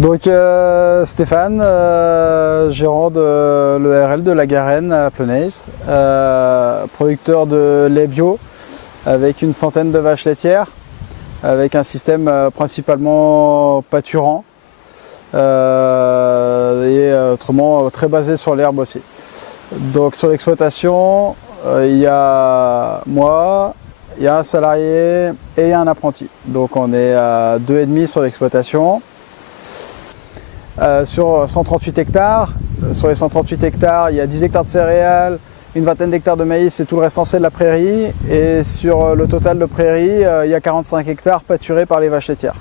Donc Stéphane, gérant de l'ERL de la Garenne à Pleunays, producteur de lait bio avec une centaine de vaches laitières, avec un système principalement pâturant et autrement très basé sur l'herbe aussi. Donc sur l'exploitation, il y a moi, il y a un salarié et un apprenti. Donc on est à 2,5 sur l'exploitation. Sur 138 hectares. Sur les 138 hectares, il y a 10 hectares de céréales, une vingtaine d'hectares de maïs et tout le restant c'est de la prairie. Et sur le total de prairie, il y a 45 hectares pâturés par les vaches laitières.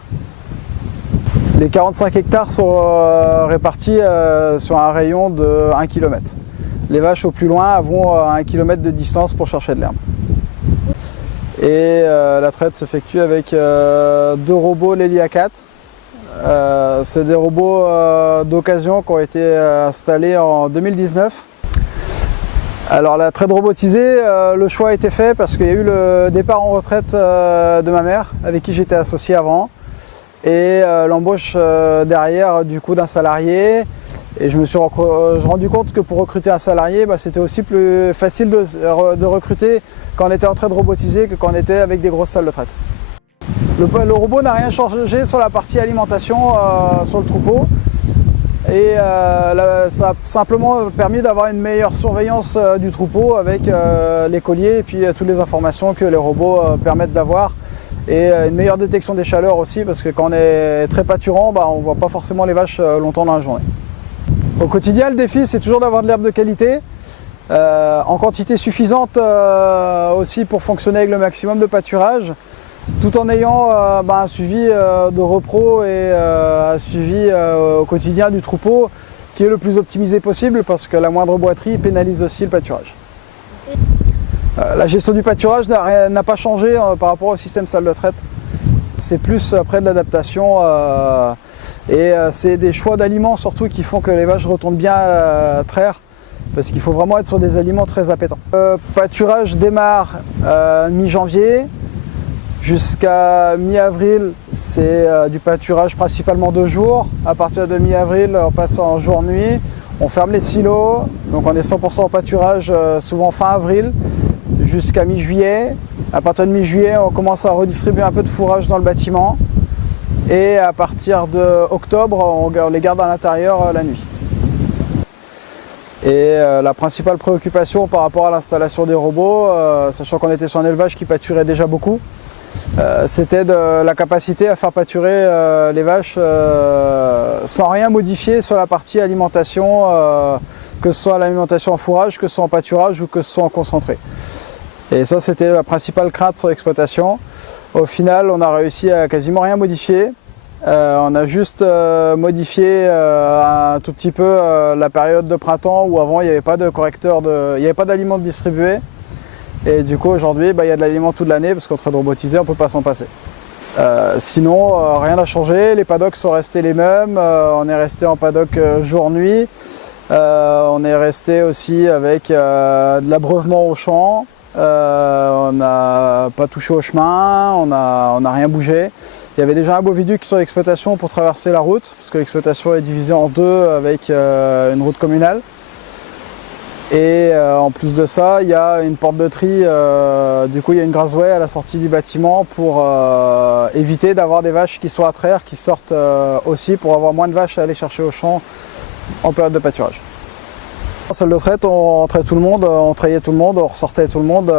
Les 45 hectares sont répartis sur un rayon de 1 km. Les vaches au plus loin vont à 1 km de distance pour chercher de l'herbe. Et la traite s'effectue avec 2 robots Lelia 4. C'est des robots d'occasion qui ont été installés en 2019. Alors la traite robotisée, le choix a été fait parce qu'il y a eu le départ en retraite de ma mère avec qui j'étais associé avant et l'embauche derrière du coup d'un salarié. Et je me suis rendu compte que pour recruter un salarié, c'était aussi plus facile de recruter quand on était en train de robotiser que quand on était avec des grosses salles de traite. Le robot n'a rien changé sur la partie alimentation sur le troupeau et ça a simplement permis d'avoir une meilleure surveillance du troupeau avec les colliers et puis toutes les informations que les robots permettent d'avoir et une meilleure détection des chaleurs aussi parce que quand on est très pâturant, on ne voit pas forcément les vaches longtemps dans la journée. Au quotidien, le défi c'est toujours d'avoir de l'herbe de qualité en quantité suffisante aussi pour fonctionner avec le maximum de pâturage, tout en ayant un suivi de repro et un suivi au quotidien du troupeau qui est le plus optimisé possible parce que la moindre boiterie pénalise aussi le pâturage. La gestion du pâturage n'a pas changé par rapport au système salle de traite. C'est plus après de l'adaptation et c'est des choix d'aliments surtout qui font que les vaches retournent bien traire parce qu'il faut vraiment être sur des aliments très appétants. Le pâturage démarre mi-janvier. Jusqu'à mi-avril, c'est du pâturage principalement de jour. À partir de mi-avril, on passe en jour-nuit. On ferme les silos, donc on est 100% en pâturage souvent fin avril jusqu'à mi-juillet. À partir de mi-juillet, on commence à redistribuer un peu de fourrage dans le bâtiment. Et à partir d'octobre, on les garde à l'intérieur la nuit. Et la principale préoccupation par rapport à l'installation des robots, sachant qu'on était sur un élevage qui pâturait déjà beaucoup, c'était de la capacité à faire pâturer les vaches sans rien modifier sur la partie alimentation, que ce soit l'alimentation en fourrage, que ce soit en pâturage ou que ce soit en concentré. Et ça c'était la principale crainte sur l'exploitation. Au final on a réussi à quasiment rien modifier. On a juste modifié un tout petit peu la période de printemps où avant il n'y avait pas de correcteur, il n'y avait pas d'aliments distribués. Et du coup aujourd'hui il y a de l'aliment toute l'année parce qu'en train de robotiser on ne peut pas s'en passer. Sinon rien n'a changé, les paddocks sont restés les mêmes, on est resté en paddock jour-nuit, on est resté aussi avec de l'abreuvement au champ, on n'a pas touché au chemin, on n'a rien bougé. Il y avait déjà un boviduc sur l'exploitation pour traverser la route parce que l'exploitation est divisée en deux avec une route communale. Et en plus de ça, il y a une porte de tri, du coup il y a une grazouille à la sortie du bâtiment pour éviter d'avoir des vaches qui soient à traire, qui sortent aussi pour avoir moins de vaches à aller chercher au champ en période de pâturage. En salle de traite, on rentrait tout le monde, on trayait tout le monde, on ressortait tout le monde,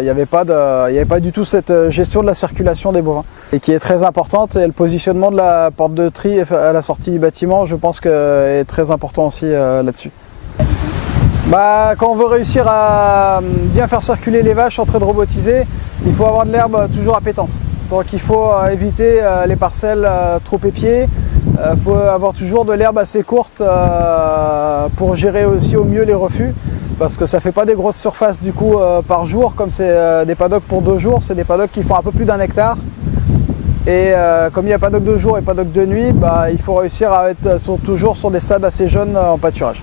il n'y avait pas du tout cette gestion de la circulation des bovins. Et qui est très importante, et le positionnement de la porte de tri à la sortie du bâtiment, je pense que est très important aussi là-dessus. Quand on veut réussir à bien faire circuler les vaches en train de robotiser, il faut avoir de l'herbe toujours appétante. Donc il faut éviter les parcelles trop épiées, il faut avoir toujours de l'herbe assez courte pour gérer aussi au mieux les refus. Parce que ça ne fait pas des grosses surfaces du coup par jour, comme c'est des paddocks pour 2 jours, c'est des paddocks qui font un peu plus d'1 hectare. Et comme il n'y a paddock de jour et paddock de nuit, il faut réussir à être toujours sur des stades assez jeunes en pâturage.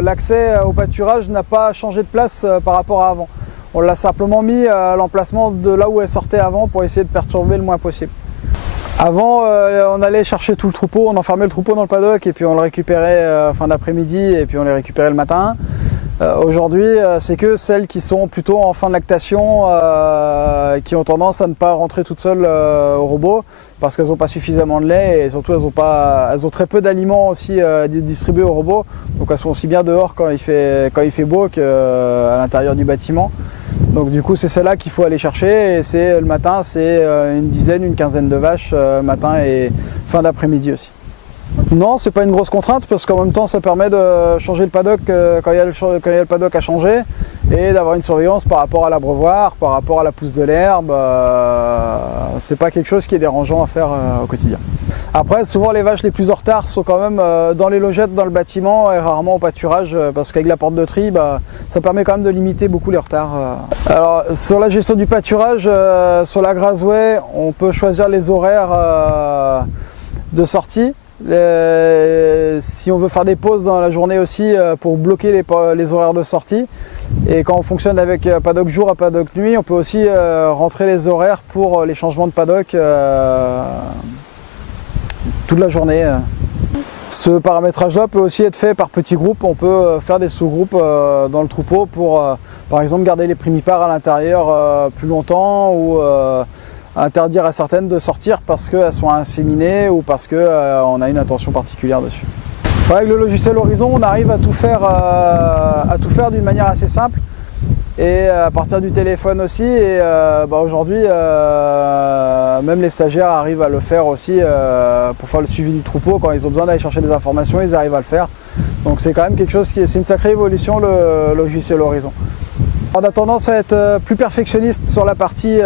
L'accès au pâturage n'a pas changé de place par rapport à avant. On l'a simplement mis à l'emplacement de là où elle sortait avant pour essayer de perturber le moins possible. Avant, on allait chercher tout le troupeau, on enfermait le troupeau dans le paddock et puis on le récupérait fin d'après-midi et puis on les récupérait le matin. Aujourd'hui, c'est que celles qui sont plutôt en fin de lactation, qui ont tendance à ne pas rentrer toutes seules au robot parce qu'elles n'ont pas suffisamment de lait et surtout elles ont très peu d'aliments aussi distribués au robot. Donc elles sont aussi bien dehors quand il fait beau qu'à l'intérieur du bâtiment. Donc du coup c'est celle-là qu'il faut aller chercher et c'est le matin, c'est une dizaine, une quinzaine de vaches matin et fin d'après-midi aussi. Non, c'est pas une grosse contrainte parce qu'en même temps ça permet de changer le paddock quand il y a le paddock à changer et d'avoir une surveillance par rapport à l'abreuvoir, par rapport à la pousse de l'herbe. C'est pas quelque chose qui est dérangeant à faire au quotidien. Après, souvent les vaches les plus en retard sont quand même dans les logettes dans le bâtiment et rarement au pâturage parce qu'avec la porte de tri, ça permet quand même de limiter beaucoup les retards. Alors sur la gestion du pâturage, sur la Grazway, on peut choisir les horaires de sortie. Si on veut faire des pauses dans la journée aussi pour bloquer les horaires de sortie, et quand on fonctionne avec paddock jour à paddock nuit, on peut aussi rentrer les horaires pour les changements de paddock toute la journée. Ce paramétrage-là peut aussi être fait par petits groupes. On peut faire des sous-groupes dans le troupeau pour par exemple garder les primipares à l'intérieur plus longtemps ou interdire à certaines de sortir parce qu'elles sont inséminées ou parce qu'on a une attention particulière dessus. Avec le logiciel Horizon, on arrive à tout faire d'une manière assez simple et à partir du téléphone aussi. Et aujourd'hui, même les stagiaires arrivent à le faire aussi pour faire le suivi du troupeau. Quand ils ont besoin d'aller chercher des informations, ils arrivent à le faire. Donc c'est quand même quelque chose c'est une sacrée évolution, le logiciel Horizon. On a tendance à être plus perfectionniste sur la partie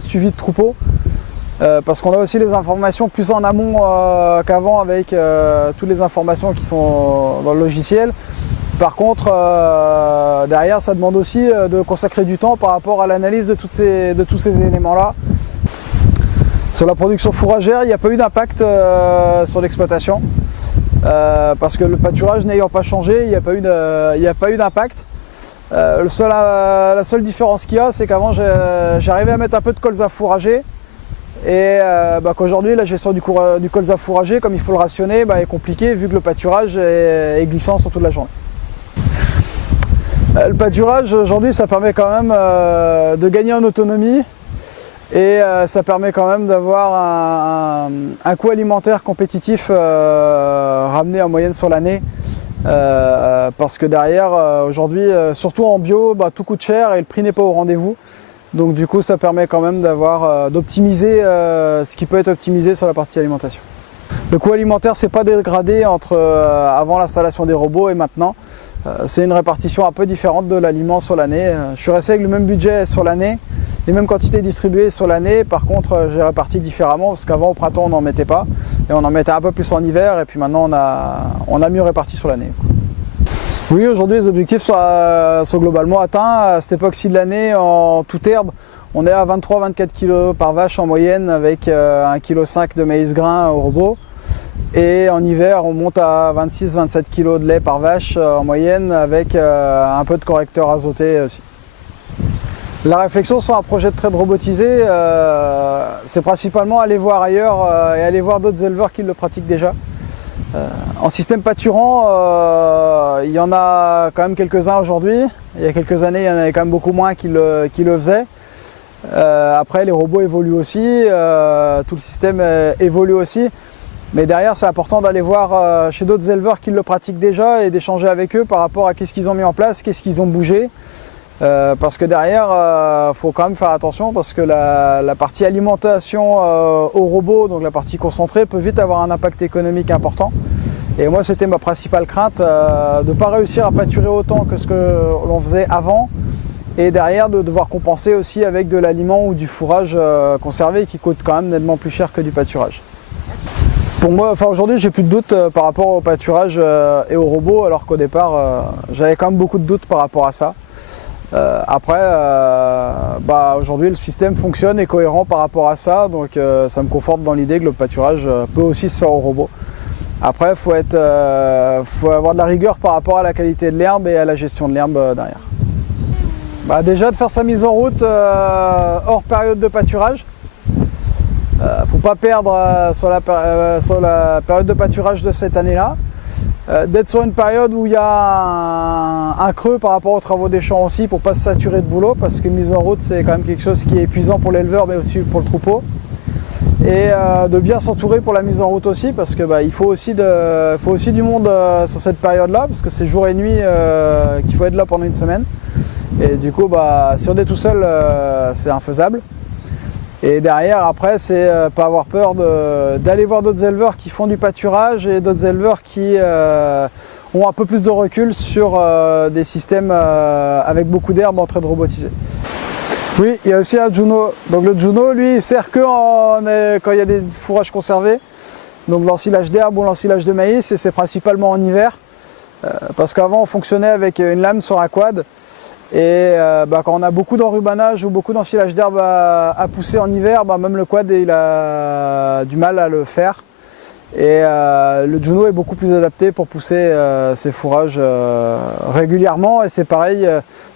suivi de troupeau parce qu'on a aussi les informations plus en amont qu'avant avec toutes les informations qui sont dans le logiciel. Par contre, derrière, ça demande aussi de consacrer du temps par rapport à l'analyse de tous ces éléments-là. Sur la production fourragère, il n'y a pas eu d'impact sur l'exploitation parce que le pâturage n'ayant pas changé, il n'y a pas eu d'impact. La seule différence qu'il y a, c'est qu'avant j'arrivais à mettre un peu de colza fourragé et qu'aujourd'hui la gestion du colza fourragé, comme il faut le rationner, est compliquée vu que le pâturage est glissant sur toute la journée. Le pâturage aujourd'hui ça permet quand même de gagner en autonomie et ça permet quand même d'avoir un coût alimentaire compétitif ramené en moyenne sur l'année. Parce que derrière, aujourd'hui, surtout en bio, tout coûte cher et le prix n'est pas au rendez-vous. Donc du coup, ça permet quand même d'optimiser ce qui peut être optimisé sur la partie alimentation. Le coût alimentaire s'est pas dégradé entre avant l'installation des robots et maintenant. C'est une répartition un peu différente de l'aliment sur l'année. Je suis resté avec le même budget sur l'année, les mêmes quantités distribuées sur l'année. Par contre, j'ai réparti différemment parce qu'avant au printemps on n'en mettait pas et on en mettait un peu plus en hiver et puis maintenant on a mieux réparti sur l'année. Oui, aujourd'hui les objectifs sont globalement atteints. À cette époque-ci de l'année, en toute herbe, on est à 23-24 kg par vache en moyenne avec 1,5 kg de maïs grain au robot. Et en hiver, on monte à 26-27 kg de lait par vache en moyenne avec un peu de correcteur azoté aussi. La réflexion sur un projet de traite robotisé, c'est principalement aller voir ailleurs et aller voir d'autres éleveurs qui le pratiquent déjà. En système pâturant, il y en a quand même quelques-uns aujourd'hui. Il y a quelques années, il y en avait quand même beaucoup moins qui le faisaient. Après, les robots évoluent aussi, tout le système évolue aussi. Mais derrière, c'est important d'aller voir chez d'autres éleveurs qui le pratiquent déjà et d'échanger avec eux par rapport à qu'est-ce qu'ils ont mis en place, qu'est-ce qu'ils ont bougé. Parce que derrière, faut quand même faire attention parce que la partie alimentation au robot, donc la partie concentrée, peut vite avoir un impact économique important. Et moi, c'était ma principale crainte, de ne pas réussir à pâturer autant que ce que l'on faisait avant. Et derrière, de devoir compenser aussi avec de l'aliment ou du fourrage conservé qui coûte quand même nettement plus cher que du pâturage. Pour moi, aujourd'hui, j'ai plus de doutes par rapport au pâturage et au robot, alors qu'au départ, j'avais quand même beaucoup de doutes par rapport à ça. Après, aujourd'hui, le système fonctionne, est cohérent par rapport à ça, donc ça me conforte dans l'idée que le pâturage peut aussi se faire au robot. Après, faut avoir de la rigueur par rapport à la qualité de l'herbe et à la gestion de l'herbe derrière. Déjà de faire sa mise en route hors période de pâturage. pour ne pas perdre sur la période de pâturage de cette année-là. D'être sur une période où il y a un creux par rapport aux travaux des champs aussi pour ne pas se saturer de boulot, parce qu'une mise en route c'est quand même quelque chose qui est épuisant pour l'éleveur mais aussi pour le troupeau. Et de bien s'entourer pour la mise en route aussi, parce que il faut aussi du monde sur cette période-là, parce que c'est jour et nuit qu'il faut être là pendant une semaine. Et du coup, si on est tout seul, c'est infaisable. Et derrière, après, c'est pas avoir peur d'aller voir d'autres éleveurs qui font du pâturage et d'autres éleveurs qui ont un peu plus de recul sur des systèmes avec beaucoup d'herbes en train de robotiser. Oui, il y a aussi un Juno. Donc le Juno, lui, il sert que quand il y a des fourrages conservés. Donc l'ensilage d'herbe ou l'ensilage de maïs, et c'est principalement en hiver. Parce qu'avant, on fonctionnait avec une lame sur un quad. Et quand on a beaucoup d'enrubanage ou beaucoup d'ensilage d'herbe à pousser en hiver, même le quad il a du mal à le faire. Et le Juno est beaucoup plus adapté pour pousser ses fourrages régulièrement. Et c'est pareil,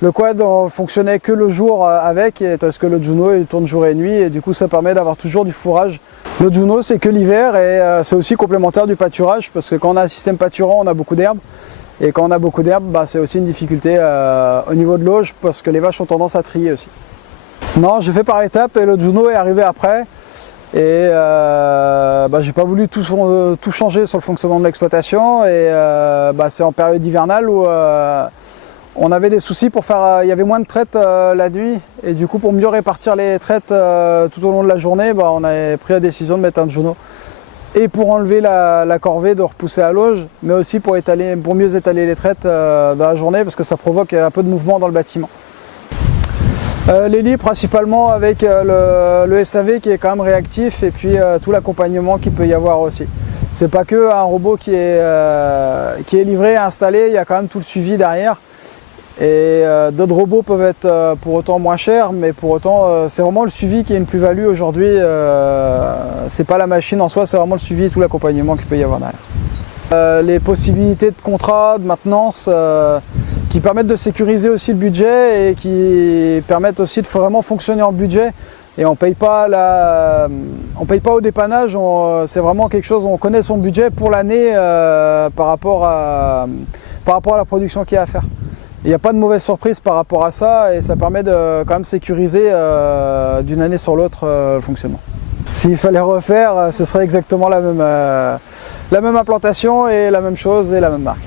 le quad on fonctionnait que le jour avec, parce que le Juno il tourne jour et nuit, et du coup ça permet d'avoir toujours du fourrage. Le Juno c'est que l'hiver, et c'est aussi complémentaire du pâturage, parce que quand on a un système pâturant on a beaucoup d'herbe. Et quand on a beaucoup d'herbe, c'est aussi une difficulté au niveau de l'auge, parce que les vaches ont tendance à trier aussi. Non, j'ai fait par étapes et le Juno est arrivé après. Et j'ai pas voulu tout changer sur le fonctionnement de l'exploitation. Et c'est en période hivernale où on avait des soucis pour faire. Il y avait moins de traites la nuit. Et du coup, pour mieux répartir les traites tout au long de la journée, on avait pris la décision de mettre un Juno. Et pour enlever la corvée de repousser à l'auge, mais aussi pour mieux étaler les traites dans la journée, parce que ça provoque un peu de mouvement dans le bâtiment. Les lits principalement avec le SAV qui est quand même réactif, et puis tout l'accompagnement qu'il peut y avoir aussi. C'est pas que un robot qui est livré, installé, il y a quand même tout le suivi derrière. Et d'autres robots peuvent être pour autant moins chers, mais pour autant c'est vraiment le suivi qui est une plus-value aujourd'hui. C'est pas la machine en soi, c'est vraiment le suivi et tout l'accompagnement qu'il peut y avoir derrière. Les possibilités de contrat, de maintenance qui permettent de sécuriser aussi le budget et qui permettent aussi de vraiment fonctionner en budget. Et on paye pas au dépannage, c'est vraiment quelque chose, on connaît son budget pour l'année par rapport à la production qu'il y a à faire. Il n'y a pas de mauvaise surprise par rapport à ça, et ça permet de quand même sécuriser d'une année sur l'autre le fonctionnement. S'il fallait refaire, ce serait exactement la même implantation et la même chose et la même marque.